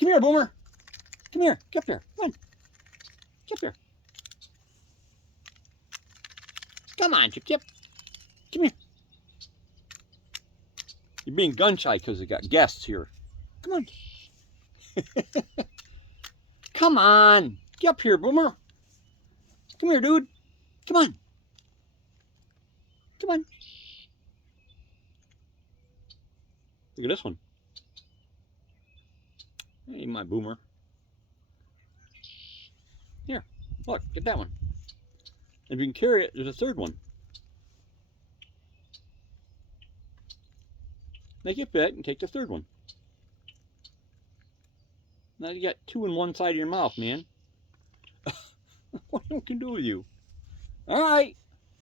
Come here, Boomer. Come here. Get up here. Come on. Get up here. Come on, Chip Chip. Come here. You're being gun shy because we got guests here. Come on. Come on. Get up here, Boomer. Come here, dude. Come on. Come on. Look at this one. Hey, my Boomer. Here, look, get that one. If you can carry it, there's a third one. Make it fit and take the third one. Now you got two in one side of your mouth, man. What can I do with you? All right.